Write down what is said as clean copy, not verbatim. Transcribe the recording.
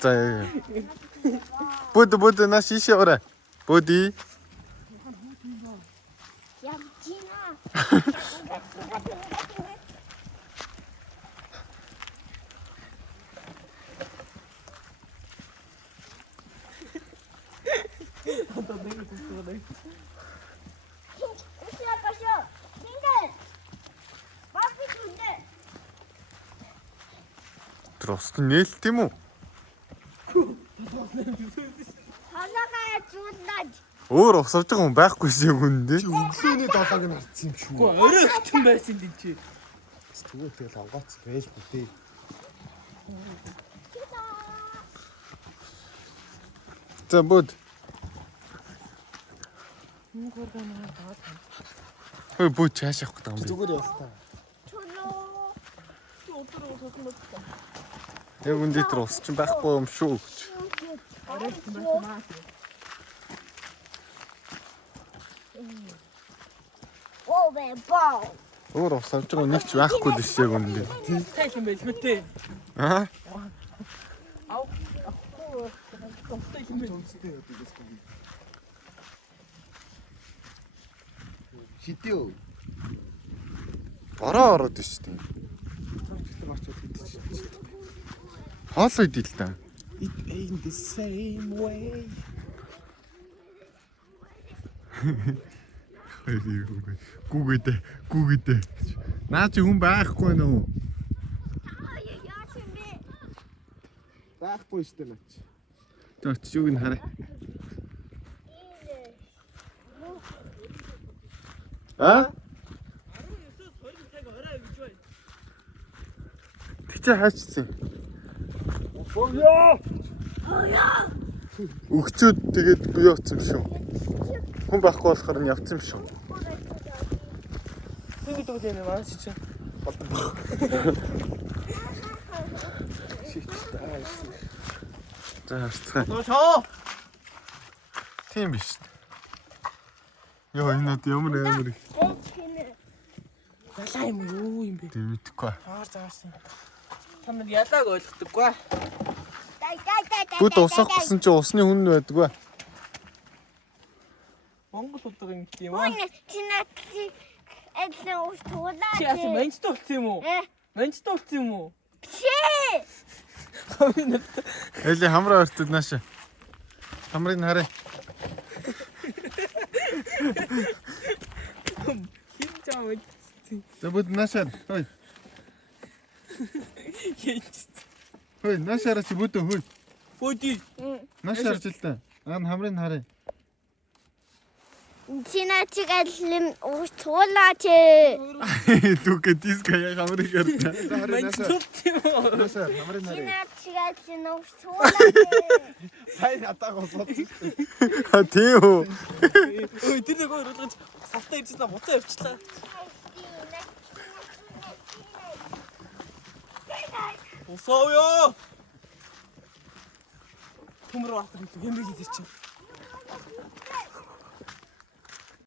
За. Буд на шишээ орой. Буди. Трос нээлт юм уу? Өөр усавж байгаа хүн байхгүй шээ хүндээ. Өглөөний 7-ыг нь харцсан юм шүү. Гоо орой хтэн байсан дээ чи. Тэгвэл тэгэл авгаац байлгүй дээ. За буд. Ой буд чааш явах гэдэг юм би. Зүгээр яс та. Яг үндэ тэр ус чинь байхгүй юм шүү. Орой хтэн байсан маа. Өөр усавж байгаа нэг ч байхгүй дээ шээ үндэ. Тай юм байл мэт. Аа? Томтой юм байл. Шидөө. Ороод шүү дээ. Хоол идэл л та. It ain't the same way. Гүгэдэ. Наа чи хүн байхгүй нөө. Байхгүй шүү дээ наач. Тэ чиг нь хараа. Аа? 19-20 цаг орой гэж бай. Тэг чи хаачсан. Өгчүүд тэгээд бие утсан шүү. Хүн байхгүй болохоор нь явцсан шүү. Тэгвэл дөө нэ маань чи. За харцгаа. Тоо. Тийм биш. Йоо энэ над ямар амар их. Ялаа юм юу юм бэ? Тийм мэдэхгүй. Хаар заарсан. Та нар ялааг ойлгохдоггүй. Бүд усах гэсэн чи усны хүн байдгүй. Монгол улдаг юм тийм үү? Чи яасан Чи манчд болсон юм уу? Манчд болсон юм уу? Эли хамраа ортод нааша. Хамрыг хараа. Хин чам. За бүд нааша. Хой. Хинч. Хой наашаараа чи бүд хой. Бөди. Наашаарч л та. Хамрыг хараа. начигаллим уучлаач. Түгэ диска я хамрыг арта. Манчд болсон юм уу? Наашаа хамрыг хараа. Начигаллим уучлаач. Сайн атаагаа суудсан. А тийм үү. Ой тэр нэг ойлгож савтаа ирчихлээ буцаа явчихлаа. Усаа ёо. Төмөр баатар юм бэ гэж чинь.